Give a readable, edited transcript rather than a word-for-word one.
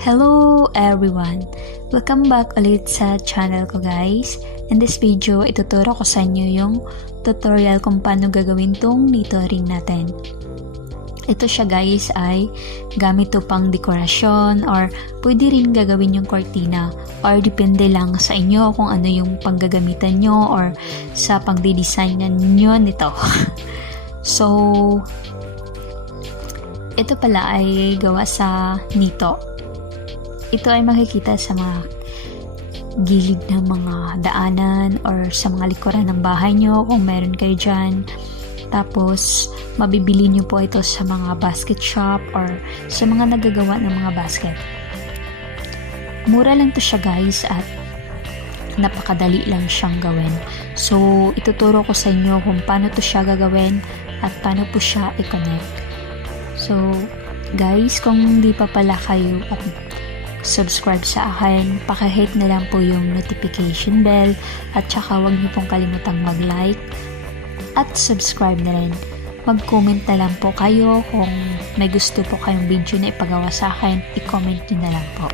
Hello everyone! Welcome back ulit sa channel ko guys. In this video, ituturo ko sa inyo yung tutorial kung paano gagawin tong Nito ring natin. Ito siya guys ay gamit to pang dekorasyon or pwede rin gagawin yung cortina or depende lang sa inyo kung ano yung panggagamitan nyo or sa pangdidesign nyo nito. So, ito pala ay gawa sa Nito. Ito ay makikita sa mga gilid ng mga daanan or sa mga likuran ng bahay nyo kung meron kayo dyan. Tapos, mabibili nyo po ito sa mga basket shop or sa mga nagagawa ng mga basket. Mura lang to siya guys at napakadali lang siyang gawin. So, ituturo ko sa inyo kung paano to siya gagawin at paano po siya i-connect. So, guys, kung hindi pa pala kayo subscribe sa akin, paki-hit na lang po yung notification bell at saka huwag niyo pong kalimutang mag-like at subscribe na rin. Mag-comment na lang po kayo kung may gusto po kayong video na ipagawa sa akin, i-comment niyo na lang po.